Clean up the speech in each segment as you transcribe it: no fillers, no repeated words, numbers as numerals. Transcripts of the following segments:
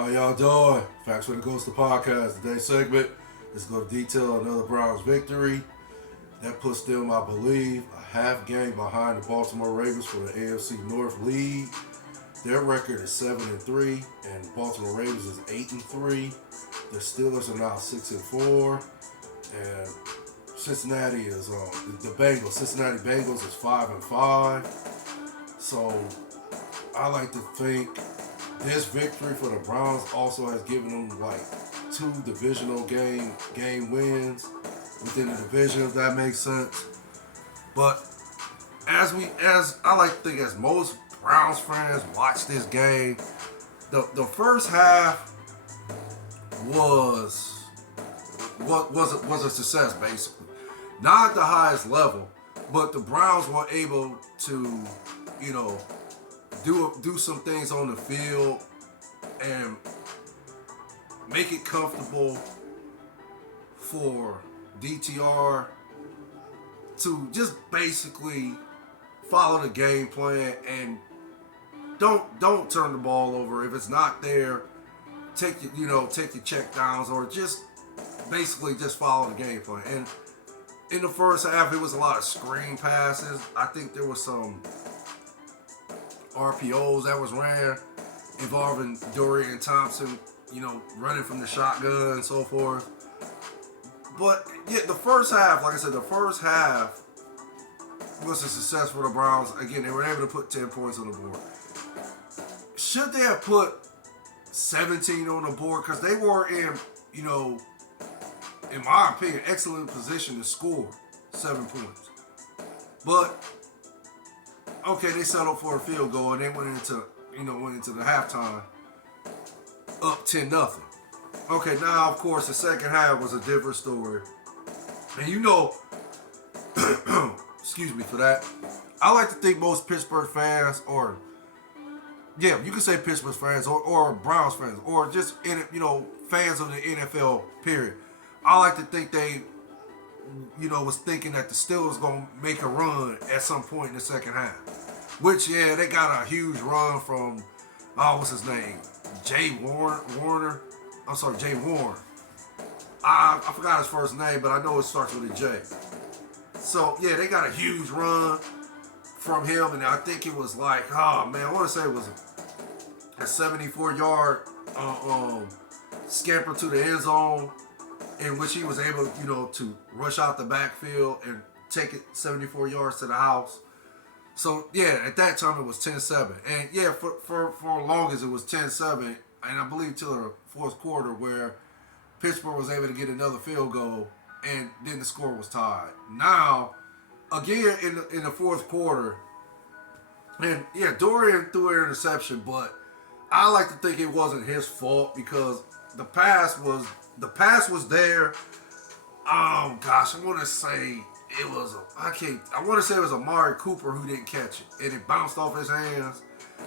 How y'all doing? Facts when it goes to podcast. Today's segment is going to detail another Browns victory. That puts them, I believe, a half game behind the Baltimore Ravens for the AFC North lead. Their record is 7-3, and Baltimore Ravens is 8-3. The Steelers are now 6-4, and Cincinnati is the Bengals. Cincinnati Bengals is 5-5. So I like to think this victory for the Browns also has given them like 2 divisional game wins within the division, if that makes sense. But as I like to think, as most Browns fans watch this game, the first half was a success basically. Not at the highest level, but the Browns were able to, do some things on the field and make it comfortable for DTR to just basically follow the game plan and don't turn the ball over. If it's not there, take your check downs or just basically just follow the game plan. And in the first half, it was a lot of screen passes. I think there was some RPOs that was ran involving Dorian Thompson, running from the shotgun and so forth. But yeah, the first half, like I said, was a success for the Browns. Again, they were able to put 10 points on the board. Should they have put 17 on the board? Because they were in my opinion, excellent position to score 7 points. But okay, they settled for a field goal and they went into the halftime up 10-0. Okay, now of course the second half was a different story. And excuse me for that. I like to think most Pittsburgh fans, or you can say Pittsburgh fans or Browns fans, or just fans of the NFL period. I like to think they, was thinking that the Steelers gonna make a run at some point in the second half. Which, they got a huge run from, what's his name? Jay Warner. I'm sorry, Jay Warren. I forgot his first name, but I know it starts with a J. So, they got a huge run from him, and I think it was like, I want to say it was a 74-yard scamper to the end zone, in which he was able, to rush out the backfield and take it 74 yards to the house. So, at that time it was 10-7. And, for long as it was 10-7, and I believe till the fourth quarter where Pittsburgh was able to get another field goal, and then the score was tied. Now, again, in the fourth quarter, and, Dorian threw an interception, but I like to think it wasn't his fault because the pass was there. I want to say it was Amari Cooper who didn't catch it, and it bounced off his hands,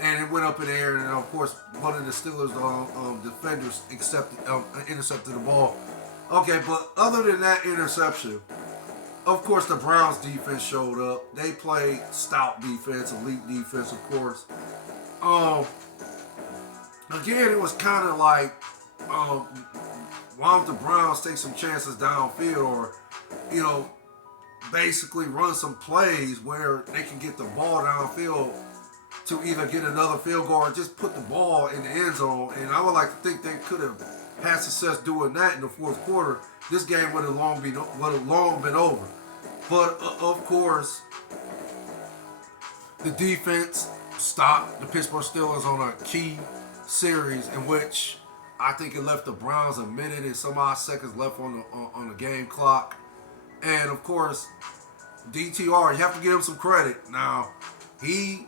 and it went up in the air, and of course one of the Steelers defenders intercepted the ball. Okay, but other than that interception, of course the Browns defense showed up. They played stout defense, elite defense, of course. Again, it was kind of like, why don't the Browns take some chances downfield, or basically run some plays where they can get the ball downfield to either get another field goal or just put the ball in the end zone. And I would like to think they could have had success doing that in the fourth quarter. This game would have long been over. But of course, the defense stopped the Pittsburgh Steelers on a key series in which I think it left the Browns a minute and some odd seconds left on the game clock. And of course, DTR, you have to give him some credit. Now, he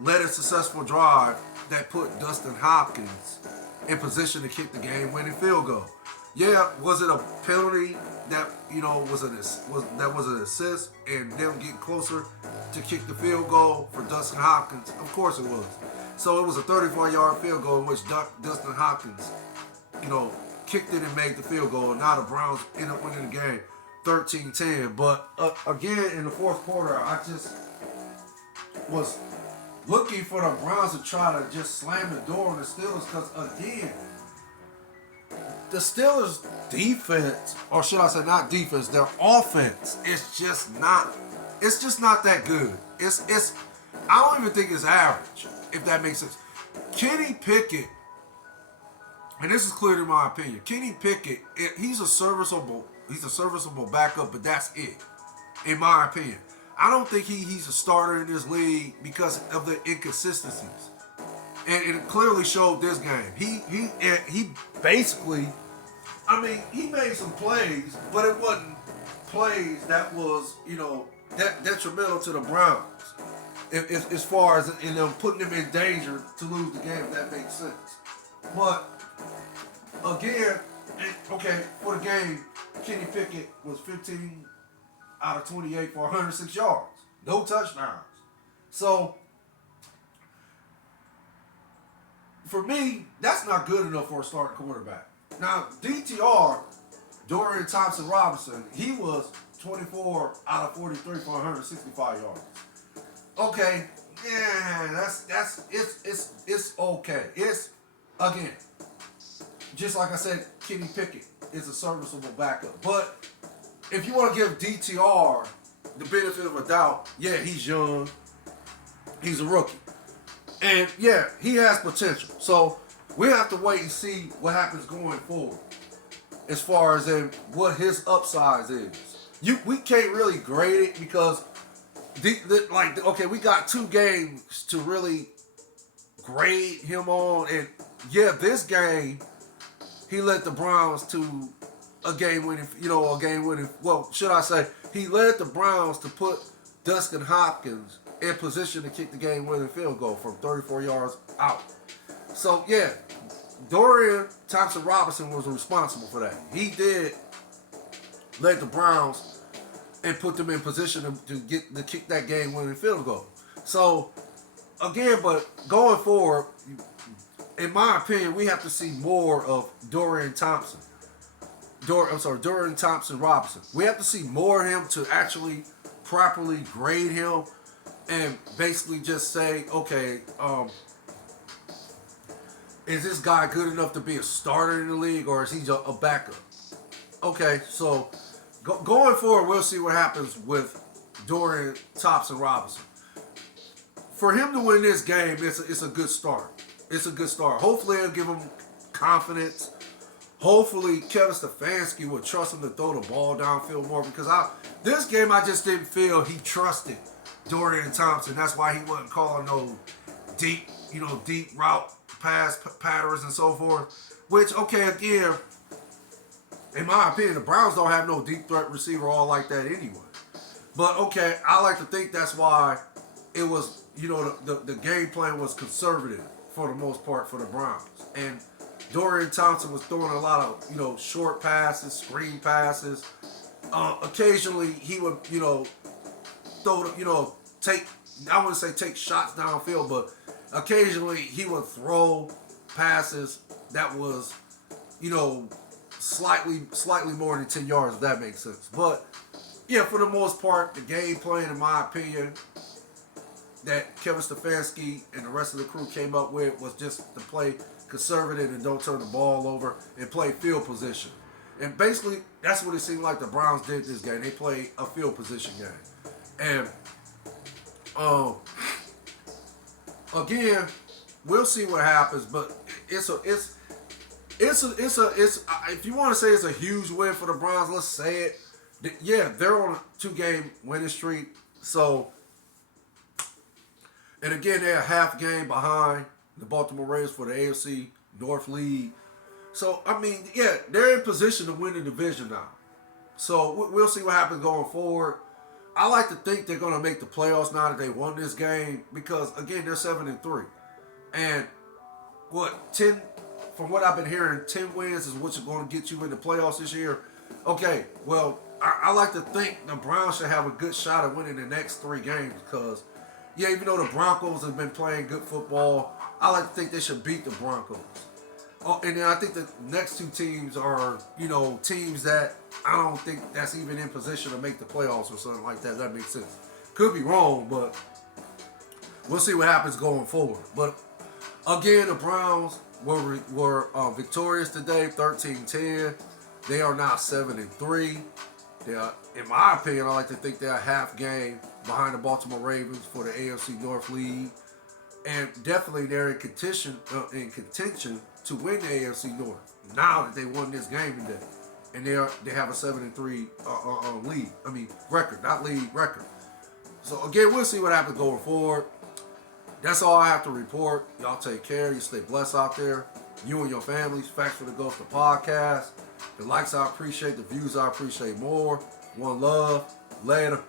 led a successful drive that put Dustin Hopkins in position to kick the game-winning field goal. Was it a penalty that was an assist and them getting closer to kick the field goal for Dustin Hopkins? Of course it was. So it was a 34-yard field goal in which Dustin Hopkins, kicked it and made the field goal. And now the Browns end up winning the game 13-10. But again, in the fourth quarter, I just was looking for the Browns to try to just slam the door on the Steelers because, again, the Steelers' defense, or should I say not defense, their offense is just not, it's just not that good. I don't even think it's average, if that makes sense. Kenny Pickett, and this is clearly my opinion, Kenny Pickett, he's a serviceable backup, but that's it, in my opinion. I don't think he's a starter in this league because of the inconsistencies. And it clearly showed this game. He basically, I mean, he made some plays, but it wasn't plays that was, that detrimental to the Browns. As far as in them putting them in danger to lose the game, if that makes sense. But again, okay, for the game, Kenny Pickett was 15 out of 28 for 106 yards. No touchdowns. So, for me, that's not good enough for a starting quarterback. Now, DTR, Dorian Thompson-Robinson, he was 24 out of 43 for 165 yards. Okay, yeah, it's okay. It's, again, just like I said, Kenny Pickett is a serviceable backup. But if you want to give DTR the benefit of a doubt, yeah, he's young. He's a rookie. And, yeah, he has potential. So, we have to wait and see what happens going forward as far as what his upside is. We can't really grade it because, okay, we got 2 games to really grade him on. And, yeah, this game, he led the Browns to a game-winning, well, should I say, he led the Browns to put Dustin Hopkins in position to kick the game-winning field goal from 34 yards out. So, yeah, Dorian Thompson-Robinson was responsible for that. He did lead the Browns and put them in position to kick that game-winning field goal. So, again, but going forward, in my opinion, we have to see more of Dorian Thompson-Robinson. We have to see more of him to actually properly grade him and basically just say, okay, is this guy good enough to be a starter in the league, or is he a backup? Okay, so going forward, we'll see what happens with Dorian Thompson-Robinson. For him to win this game, it's a good start. It's a good start. Hopefully, it'll give him confidence. Hopefully, Kevin Stefanski will trust him to throw the ball downfield more because this game I just didn't feel he trusted Dorian Thompson. That's why he wasn't calling no deep route pass patterns and so forth. Which, okay, again, in my opinion, the Browns don't have no deep threat receiver all like that anyway. But, okay, I like to think that's why it was, the game plan was conservative for the most part for the Browns. And Dorian Thompson was throwing a lot of, short passes, screen passes. Occasionally, he would, throw, I wouldn't say take shots downfield, but occasionally he would throw passes that was, slightly more than 10 yards, if that makes sense. But, yeah, for the most part, the game plan, in my opinion, that Kevin Stefanski and the rest of the crew came up with was just to play conservative and don't turn the ball over and play field position. And basically, that's what it seemed like the Browns did this game. They played a field position game. And again, we'll see what happens, but it's if you want to say it's a huge win for the Browns, let's say it. Yeah, they're on a 2-game winning streak. So, and again, they're a half game behind the Baltimore Ravens for the AFC North League. So, I mean, yeah, they're in position to win the division now. So, we'll see what happens going forward. I like to think they're going to make the playoffs now that they won this game because, again, they're 7-3. And, from what I've been hearing, 10 wins is what's going to get you in the playoffs this year. Okay, well, I like to think the Browns should have a good shot at winning the next 3 games because, yeah, even though the Broncos have been playing good football, I like to think they should beat the Broncos. Oh, and then I think the next 2 teams are, teams that I don't think that's even in position to make the playoffs or something like that. That makes sense. Could be wrong, but we'll see what happens going forward. But again, the Browns were victorious today, 13-10. They are now 7-3. They are, in my opinion, I like to think they're a half game behind the Baltimore Ravens for the AFC North lead, and definitely they're in contention to win the AFC North. Now that they won this game today, and they have a 7-3 lead. I mean record, not lead, record. So again, we'll see what happens going forward. That's all I have to report. Y'all take care. You stay blessed out there. You and your families. Facts for the Ghost of Podcast. The likes I appreciate. The views I appreciate more. One love. Later.